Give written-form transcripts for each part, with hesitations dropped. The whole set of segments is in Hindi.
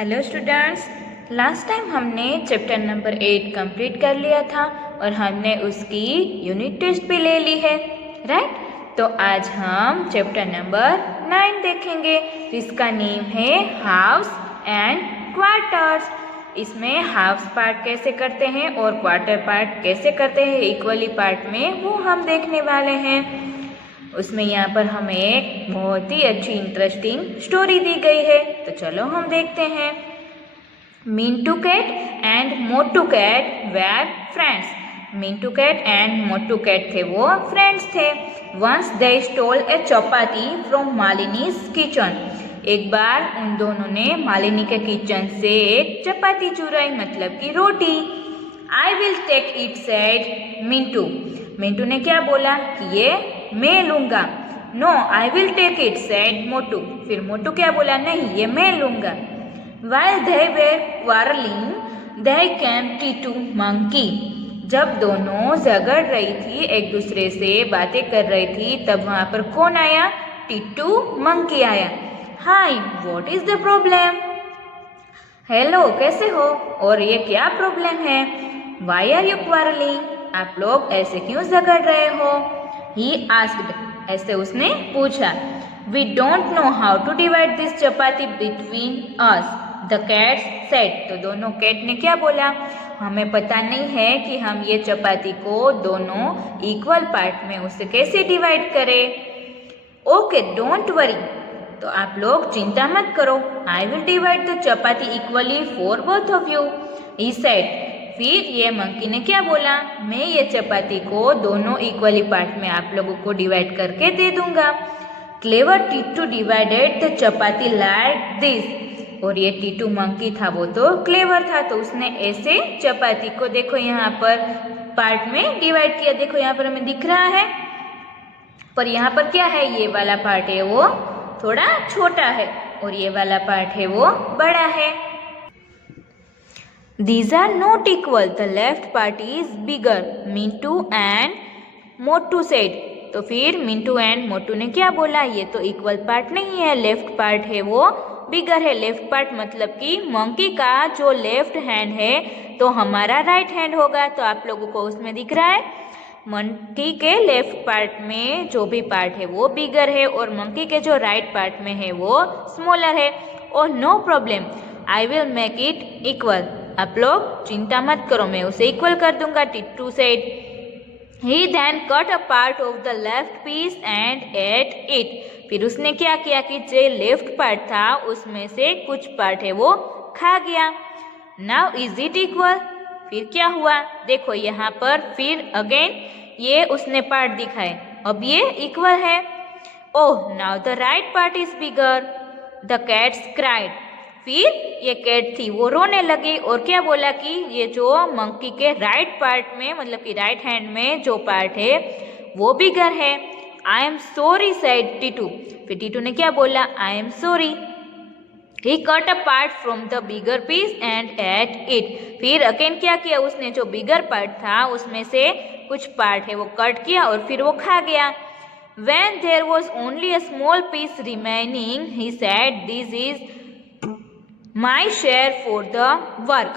हेलो स्टूडेंट्स, लास्ट टाइम हमने चैप्टर नंबर 8 कंप्लीट कर लिया था और हमने उसकी यूनिट टेस्ट भी ले ली है, राइट। तो आज हम चैप्टर नंबर 9 देखेंगे जिसका नेम है हाउस एंड क्वार्टर्स। इसमें हाउस पार्ट कैसे करते हैं और क्वार्टर पार्ट कैसे करते हैं इक्वली पार्ट में, वो हम देखने वाले हैं। उसमें यहाँ पर हमें एक बहुत ही अच्छी इंटरेस्टिंग स्टोरी दी गई है, तो चलो हम देखते हैं। Mintu cat and Motu cat were friends. Mintu cat and Motu cat थे वो फ्रेंड्स थे। Once they stole a chapati from Malini's kitchen. एक बार उन दोनों ने मालिनी के किचन से एक चपाती चुराई, मतलब कि रोटी। I will take it said Mintu. Mintu ने क्या बोला कि ये मैं लूंगा। No I will take it said Motu. फिर मोटू क्या बोला, नहीं ये मैं लूंगा। While they were quarreling, they came Titu monkey. जब दोनों झगड़ रही थी, एक दूसरे से बातें कर रही थी, तब वहां पर कौन आया? टीटू मंकी आया। Hi, what is the problem? Hello, कैसे हो? और ये क्या प्रॉब्लम है? Why are you quarreling? आप लोग ऐसे क्यों झगड़ रहे हो? He asked, ऐसे उसने पूछा। We don't know how to divide this chapati between us, the cats said। तो दोनों कैट ने क्या बोला, हमें पता नहीं है कि हम ये चपाती को दोनों इक्वल पार्ट में उसे कैसे डिवाइड करें। ओके, डोंट वरी, तो आप लोग चिंता मत करो। I will divide the chapati equally for both of you, he said. फिर ये मंकी ने क्या बोला, मैं ये चपाती को दोनों इक्वली पार्ट में आप लोगों को डिवाइड करके दे दूंगा। Clever Titu divided the chapati like this. और ये टीटू मंकी था वो तो क्लेवर था, तो उसने ऐसे चपाती को देखो यहाँ पर पार्ट में डिवाइड किया। देखो यहाँ पर हमें दिख रहा है, पर यहाँ पर क्या है, ये वाला पार्ट है वो थोड़ा छोटा है और ये वाला पार्ट है वो बड़ा है। These are not equal. The left part is bigger. Mintu and Motu said. तो फिर मिंटू एंड मोटू ने क्या बोला, ये तो इक्वल पार्ट नहीं है, लेफ्ट पार्ट है वो बिगर है। लेफ्ट पार्ट मतलब कि मंकी का जो लेफ्ट हैंड है तो हमारा राइट हैंड होगा। तो आप लोगों को उसमें दिख रहा है, मंकी के लेफ्ट पार्ट में जो भी पार्ट है वो बिगर है और मंकी के जो राइट पार्ट में है वो स्मॉलर है। और no problem, I will make it equal. आप लोग चिंता मत करो, मैं उसे इक्वल कर दूंगा, Tittu said. He then cut a part of the left piece and ate it। फिर उसने क्या किया कि जो लेफ्ट पार्ट था उसमें से कुछ पार्ट है वो खा गया। Now is it equal? फिर क्या हुआ, देखो यहाँ पर फिर अगेन ये उसने पार्ट दिखाए, अब ये इक्वल है। ओह, now the right part is bigger, the cats cried। फिर ये कैट थी वो रोने लगी और क्या बोला कि ये जो मंकी के राइट पार्ट में मतलब कि राइट हैंड में जो पार्ट है वो बिगर है। I am sorry said Titu. फिर टीटू ने क्या बोला, I am sorry. He cut a part from the bigger piece and ate it. फिर अगेन क्या किया उसने, जो बिगर पार्ट था उसमें से कुछ पार्ट है वो कट किया और फिर वो खा गया। When there was only a small piece remaining, he said, this is my share for the work.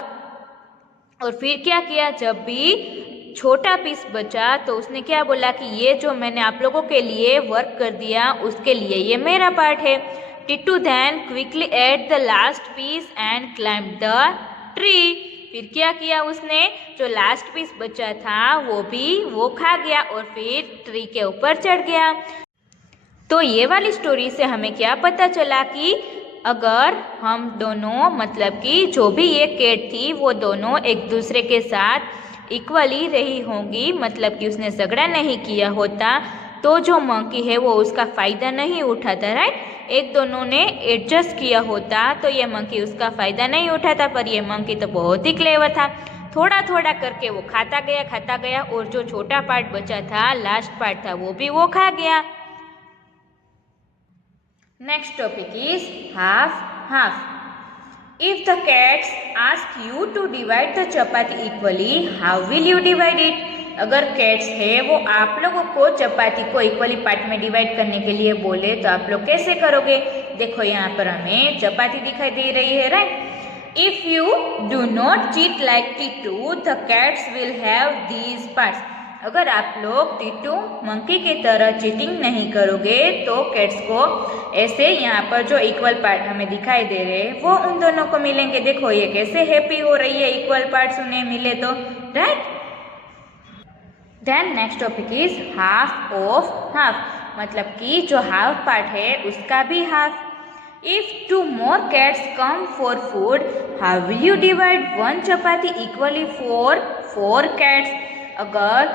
और फिर क्या किया, जब भी छोटा पीस बचा तो उसने क्या बोला कि ये जो मैंने आप लोगों के लिए वर्क कर दिया उसके लिए ये मेरा पार्ट है। Tittu then quickly ate the last piece and climb the tree. फिर क्या किया उसने, जो लास्ट पीस बचा था वो खा गया और फिर ट्री के ऊपर चढ़ गया। तो ये वाली स्टोरी से हमें क्या पता चला कि अगर हम दोनों मतलब कि जो भी ये कैट थी वो दोनों एक दूसरे के साथ इक्वली रही होंगी, मतलब कि उसने झगड़ा नहीं किया होता तो जो मंकी है वो उसका फ़ायदा नहीं उठाता, राइट। एक दोनों ने एडजस्ट किया होता तो ये मंकी उसका फ़ायदा नहीं उठाता, पर ये मंकी तो बहुत ही क्लेवर था, थोड़ा थोड़ा करके वो खाता गया और जो छोटा पार्ट बचा था लास्ट पार्ट था वो भी वो खा गया। Next topic is half half. If the cats ask you to divide the chapati equally, how will you divide it? अगर कैट्स है वो आप लोगों को चपाती को इक्वली पार्ट में डिवाइड करने के लिए बोले तो आप लोग कैसे करोगे? देखो यहाँ पर हमें चपाती दिखाई दे रही है, right. If you do not cheat like Titu, the cats will have these parts. अगर आप लोग टिट्टू मंकी की तरह चीटिंग नहीं करोगे तो कैट्स को ऐसे यहाँ पर जो इक्वल पार्ट हमें दिखाई दे रहे हैं वो उन दोनों को मिलेंगे। देखो ये कैसे हैप्पी हो रही है, इक्वल पार्ट्स उन्हें मिले तो, right. Then next topic is half of half, मतलब कि जो हाफ पार्ट है उसका भी half. If two more cats come for food, how will you divide one chapati equally for 4 cats? अगर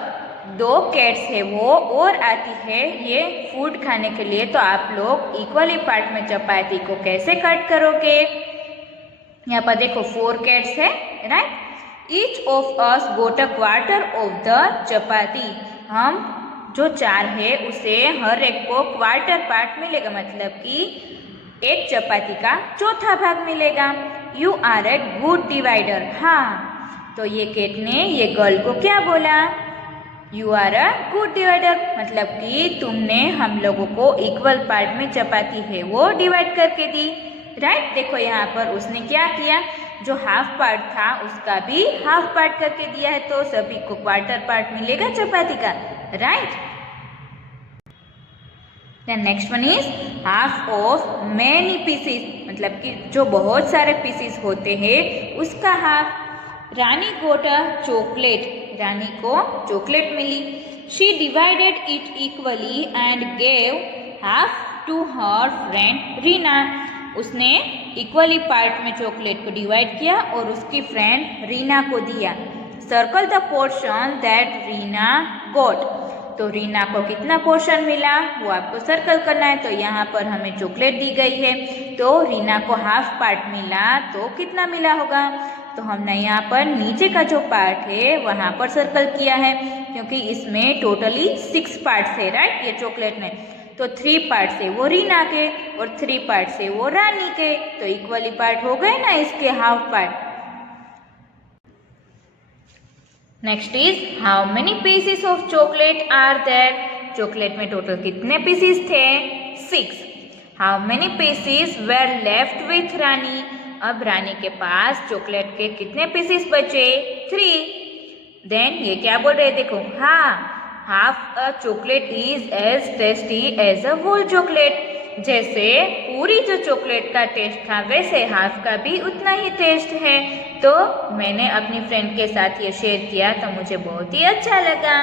2 कैट्स है वो और आती है ये फूड खाने के लिए तो आप लोग इक्वली पार्ट में चपाती को कैसे कट करोगे? यहाँ पर देखो 4 कैट्स है, right. Each of us got a quarter of the chapati, हम जो 4 है उसे हर एक को क्वार्टर पार्ट मिलेगा, मतलब कि एक चपाती का चौथा भाग मिलेगा। You are a good divider, हाँ तो ये कैट ने ये गर्ल को क्या बोला? You are a good divider, मतलब कि तुमने हम लोगों को इक्वल पार्ट में चपाती है वो डिवाइड करके दी, राइट। देखो यहाँ पर उसने क्या किया, जो हाफ पार्ट था उसका भी हाफ पार्ट करके दिया है तो सभी को क्वार्टर पार्ट मिलेगा चपाती का, right. Next one is half of many pieces, मतलब कि जो बहुत सारे पीसीस होते हैं उसका हाफ। रानी गोट अ चॉकलेट, रानी को चॉकलेट मिली। She divided it equally and gave half to her friend Reena, उसने इक्वली पार्ट में चॉकलेट को डिवाइड किया और उसकी फ्रेंड रीना को दिया। Circle the portion that Reena got, तो रीना को कितना पोर्शन मिला वो आपको सर्कल करना है। तो यहाँ पर हमें चॉकलेट दी गई है तो रीना को हाफ पार्ट मिला तो कितना मिला होगा, तो हमने यहाँ पर नीचे का जो पार्ट है वहाँ पर सर्कल किया है क्योंकि इसमें टोटली 6 पार्ट्स है, राइट। ये चॉकलेट में तो 3 पार्ट से वो रीना के और 3 पार्ट से वो रानी के, तो इक्वली पार्ट हो गए ना इसके half part. Next is how many pieces of chocolate are there, chocolate में टोटल कितने पीसेस थे? 6। How many pieces were left with Rani, अब रानी के पास चॉकलेट के कितने पीसेस बचे? 3। देन ये क्या बोल रहे हैं, देखो हाँ, half a chocolate is as tasty as a whole chocolate, जैसे पूरी जो चॉकलेट का टेस्ट था वैसे हाफ का भी उतना ही टेस्ट है। तो मैंने अपनी फ्रेंड के साथ ये शेयर किया तो मुझे बहुत ही अच्छा लगा।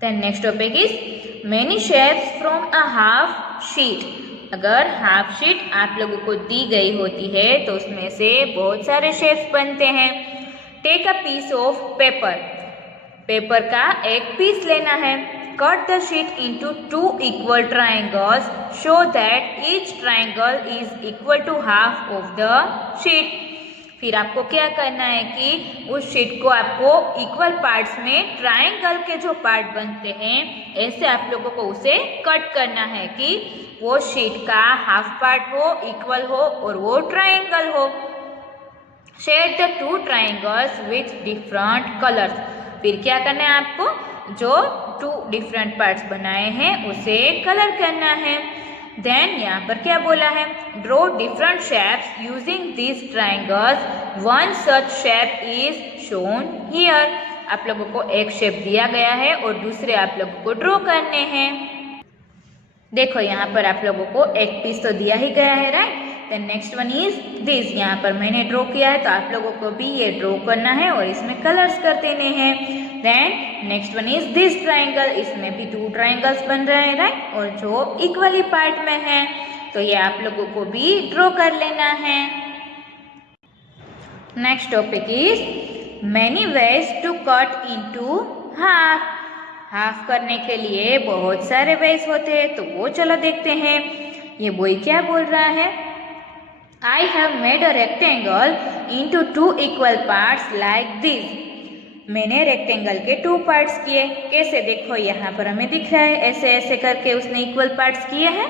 Then next topic is many shapes from a half sheet, अगर हाफ शीट आप लोगों को दी गई होती है तो उसमें से बहुत सारे शेप्स बनते हैं। Take a piece of paper, paper का एक पीस लेना है। Cut the sheet into 2 equal triangles, show that each triangle is equal to half of the sheet. फिर आपको क्या करना है कि उस शीट को आपको इक्वल पार्ट्स में ट्राइंगल के जो पार्ट बनते हैं ऐसे आप लोगों को उसे कट करना है कि वो शीट का हाफ पार्ट हो, इक्वल हो और वो ट्राइंगल हो। Shade the 2 triangles with different colours, फिर क्या करना है आपको, जो 2 डिफरेंट पार्ट्स बनाए हैं उसे कलर करना है। देन यहाँ पर क्या बोला है, draw different shapes using this triangles, one such shape is shown here. आप लोगों को एक शेप दिया गया है और दूसरे आप लोगों को ड्रॉ करने हैं। देखो यहाँ पर आप लोगों को एक पीस तो दिया ही गया है, right. Then next one is this, यहाँ पर मैंने ड्रॉ किया है तो आप लोगों को भी ये ड्रॉ करना है और इसमें कलर्स कर देने हैं। Then next one is this triangle, इसमें भी 2 ट्राइंगल्स बन रहे हैं, राइट, और जो इक्वली पार्ट में है तो ये आप लोगों को भी ड्रॉ कर लेना है। Next topic is many ways to cut into half, half करने के लिए बहुत सारे वेज होते हैं तो वो चलो देखते हैं। ये बॉय क्या बोल रहा है, I have made a rectangle into 2 equal parts like this. मैंने रेक्टेंगल के 2 पार्ट्स किए, कैसे देखो यहाँ पर हमें दिख रहा है ऐसे ऐसे करके उसने इक्वल पार्ट्स किए हैं।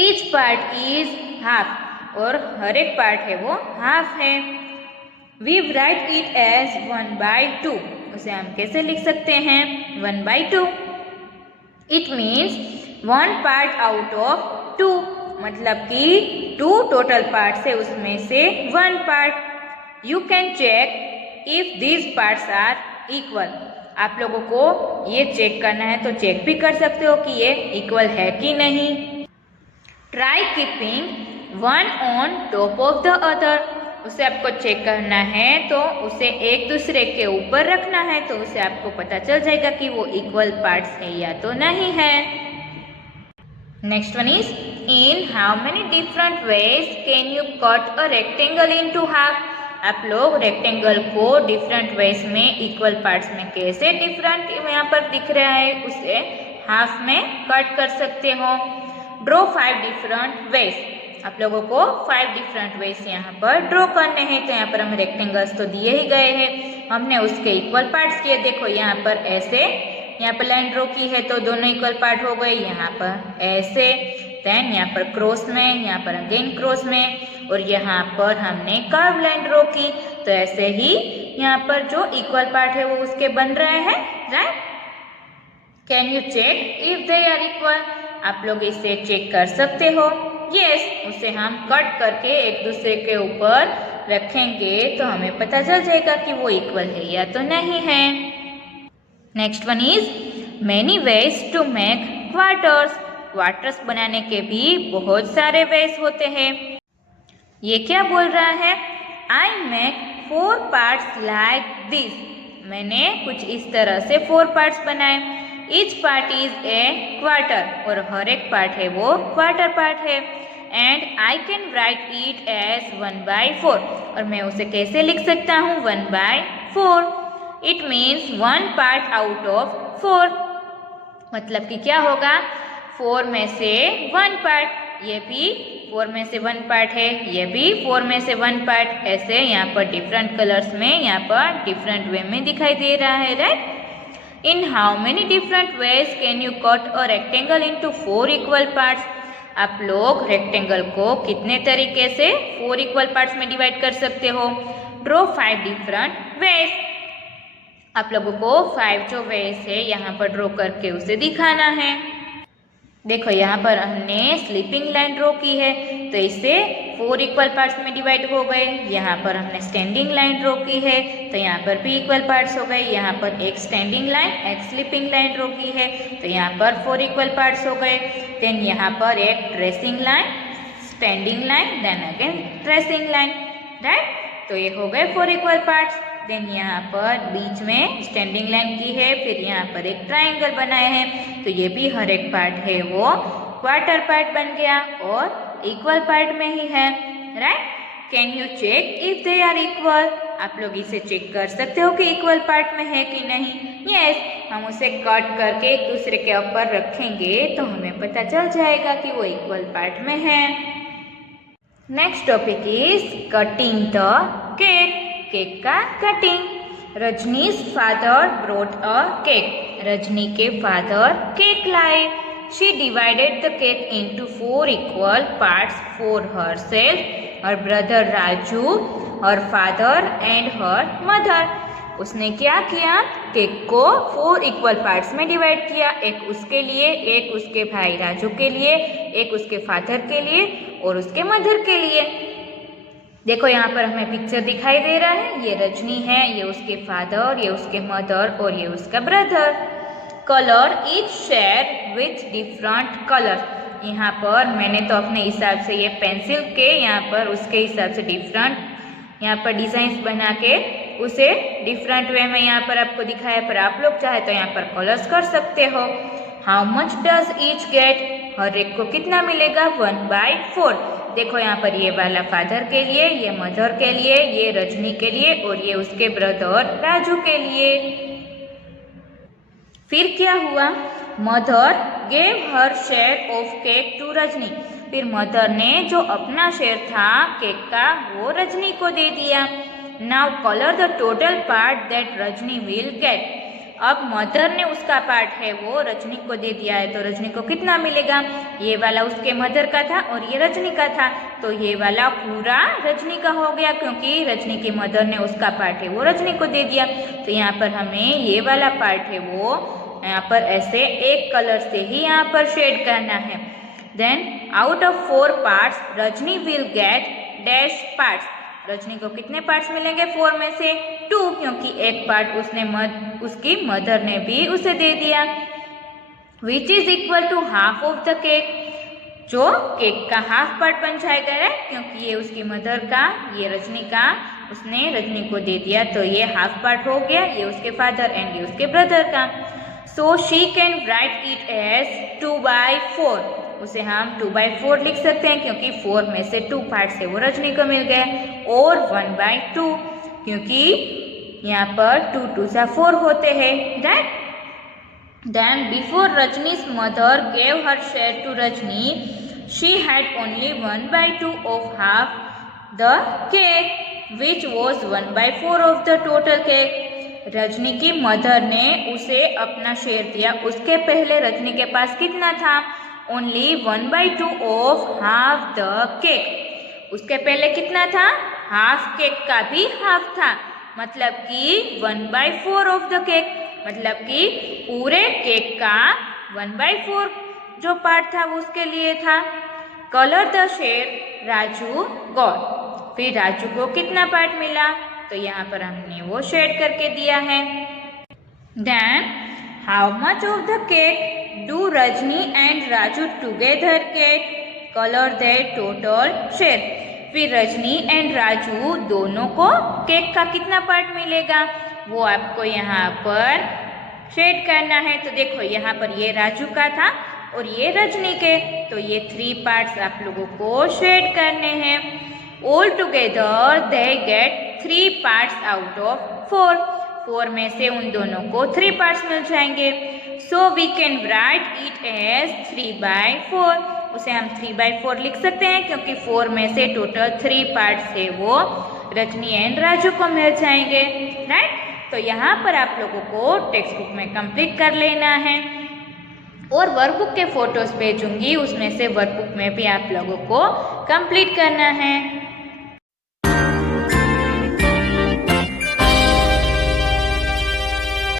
Each part is half, और हर एक पार्ट है वो हाफ है। We write it as 1/2, उसे हम कैसे लिख सकते हैं 1/2। It means 1 part out of 2, मतलब कि 2 टोटल पार्ट्स है, उसमें से 1 part. You can check if these parts are equal. आप लोगों को ये चेक करना है तो चेक भी कर सकते हो कि ये इक्वल है कि नहीं। Try keeping one on top of the other. उसे आपको चेक करना है तो उसे एक दूसरे के ऊपर रखना है, तो उसे आपको पता चल जाएगा कि वो इक्वल पार्ट्स है या तो नहीं है। Next one is in how many different ways can you cut a rectangle into half. आप लोग रेक्टेंगल को डिफरेंट वेज में इक्वल पार्ट्स में कैसे डिफरेंट यहाँ पर दिख रहा है उसे हाफ में कट कर सकते हो। Draw 5 different ways. आप लोगों को 5 डिफरेंट वेज यहाँ पर ड्रॉ करने हैं। तो यहाँ पर हमें रेक्टेंगल्स तो दिए ही गए हैं, हमने उसके इक्वल पार्ट्स किए। देखो यहाँ पर ऐसे, यहाँ पर लाइन ड्रॉ की है तो दोनों इक्वल पार्ट हो गए। यहाँ पर ऐसे, देन यहाँ पर क्रॉस में, यहाँ पर अगेन क्रॉस में, और यहाँ पर हमने कर्व लाइन ड्रॉ की। तो ऐसे ही यहाँ पर जो इक्वल पार्ट है वो उसके बन रहे हैं, right. Can you check if they are equal. आप लोग इसे चेक कर सकते हो। यस, उसे हम कट करके एक दूसरे के ऊपर रखेंगे तो हमें पता चल जाएगा कि वो इक्वल है या तो नहीं है। Next one is many ways to make quarters. Quarters बनाने के भी बहुत सारे वेज होते हैं। ये क्या बोल रहा है? I make 4 parts like this. मैंने कुछ इस तरह से 4 पार्ट्स बनाए। Each part is a quarter, और हर एक पार्ट है वो क्वार्टर पार्ट है। And I can write it as 1/4, और मैं उसे कैसे लिख सकता हूँ 1/4। It means 1 part out of 4। मतलब कि क्या होगा, 4 में से 1 पार्ट। ये भी 4 में से 1 पार्ट है, ये भी 4 में से 1 पार्ट। ऐसे यहाँ पर डिफरेंट कलर्स में, यहाँ पर डिफरेंट वे में दिखाई दे रहा है, right. In how many different ways can you cut a rectangle into 4 equal parts? आप लोग रेक्टेंगल को कितने तरीके से 4 इक्वल पार्ट्स में डिवाइड कर सकते हो? Draw 5 different ways. आप लोगों को 5 जो वेज है यहाँ पर ड्रॉ करके उसे दिखाना है। देखो यहाँ पर हमने स्लीपिंग लाइन ड्रॉ की है, तो इससे 4 इक्वल पार्ट्स में डिवाइड हो गए। यहाँ पर हमने स्टैंडिंग लाइन ड्रॉ की है, तो यहाँ पर भी इक्वल पार्ट्स हो गए। यहाँ पर एक स्टैंडिंग लाइन, एक स्लीपिंग लाइन ड्रॉ की है, तो यहाँ पर 4 इक्वल पार्ट्स हो गए। देन यहाँ पर एक tracing line, standing line, then again tracing line, right. तो ये हो गए 4 इक्वल पार्ट्स। देन यहाँ पर बीच में स्टैंडिंग लाइन की है, फिर यहाँ पर एक ट्राइंगल बनाए हैं, तो ये भी हर एक पार्ट है वो क्वार्टर पार्ट बन गया और इक्वल पार्ट में ही है, right. Can you check if they are equal. आप लोग इसे चेक कर सकते हो कि इक्वल पार्ट में है कि नहीं। यस, हम उसे कट करके एक दूसरे के ऊपर रखेंगे तो हमें पता चल जाएगा कि वो इक्वल पार्ट में है। Next topic is cutting the cake. Cake का cutting. Rajni's father brought a cake. Rajni के फादर केक लाए। She divided the cake into 4 equal parts for herself, her brother Raju, her father and her mother. उसने क्या किया? केक को 4 इक्वल पार्ट्स में डिवाइड किया। एक उसके लिए, एक उसके भाई राजू के लिए, एक उसके फादर के लिए और उसके मदर के लिए। देखो यहाँ पर हमें पिक्चर दिखाई दे रहा है, ये रजनी है, ये उसके फादर, ये उसके मदर और ये उसका brother. Colour is shade with different colour. यहाँ पर मैंने तो अपने हिसाब से ये पेंसिल के यहाँ पर उसके हिसाब से डिफरेंट यहाँ पर डिजाइन्स बना के उसे डिफरेंट वे में यहाँ पर आपको दिखाया, पर आप लोग चाहे तो यहाँ पर कलर्स कर सकते हो। How much does each get. हर एक को कितना मिलेगा? 1/4। देखो यहाँ पर ये वाला फादर के लिए, ये मदर के लिए, ये रजनी के लिए और ये उसके ब्रदर राजू के लिए। फिर क्या हुआ? Mother gave her share of cake to Rajni. फिर मदर ने जो अपना शेयर था केक का वो रजनी को दे दिया। Now colour the total part that Rajni will gate. अब मदर ने उसका पार्ट है वो रजनी को दे दिया है, तो रजनी को कितना मिलेगा? ये वाला उसके मदर का था और ये रजनी का था, तो ये वाला पूरा रजनी का हो गया क्योंकि रजनी की मदर ने उसका पार्ट है वो रजनी को दे दिया। तो यहाँ पर हमें ये वाला पार्ट है वो यहाँ पर ऐसे एक कलर से ही यहाँ पर शेड करना है। Then out of 4 parts Rajni will get dash parts. Rajni को कितने पार्ट्स मिलेंगे 4 में से 2, क्योंकि एक पार्ट उसकी मदर ने भी उसे दे दिया। Which is equal to half of the cake, जो केक का हाफ पार्ट बन जाएगा, राइट, क्योंकि ये उसकी मदर का, ये रजनी का, उसने रजनी को दे दिया, तो ये हाफ पार्ट हो गया, ये उसके फादर एंड ये उसके ब्रदर का। So she can write it as 2/4, उसे हम 2/4 लिख सकते हैं, क्योंकि 4 में से 2 पार्ट है वो रजनी को मिल गए, और 1/2, क्योंकि यहाँ पर 2 2 सा 4 होते हैं, right. Then before Rajni's mother gave her share to Rajni, she had only 1/2 of half the cake, which was 1/4 of the total cake. Rajni की मदर ने उसे अपना शेयर दिया, उसके पहले रजनी के पास कितना था, only 1/2 of half the cake. उसके पहले कितना था, हाफ केक का भी हाफ था, मतलब कि 1/4 ऑफ द केक, मतलब कि पूरे केक का 1/4 जो पार्ट था वो उसके लिए था। Colour the shade Raju got, फिर राजू को कितना पार्ट मिला, तो यहाँ पर हमने वो शेड करके दिया है। Then how much of the cake do Rajni and Raju together get, colour the total shade, फिर रजनी एंड राजू दोनों को केक का कितना पार्ट मिलेगा वो आपको यहाँ पर शेड करना है। तो देखो यहाँ पर ये राजू का था और ये रजनी के, तो ये 3 पार्ट्स आप लोगों को शेड करने हैं। All together they get 3 parts out of 4 में से उन दोनों को 3 पार्ट्स मिल जाएंगे। So we can write it as 3/4, उसे हम 3/4 लिख सकते हैं, क्योंकि 4 में से टोटल 3 पार्ट्स है वो रजनी एंड राजू को मिल जाएंगे, राइट। तो यहाँ पर आप लोगों को टेक्स्ट बुक में कंप्लीट कर लेना है, और वर्कबुक के फोटोज भेजूंगी, उसमें से वर्कबुक में भी आप लोगों को कंप्लीट करना है।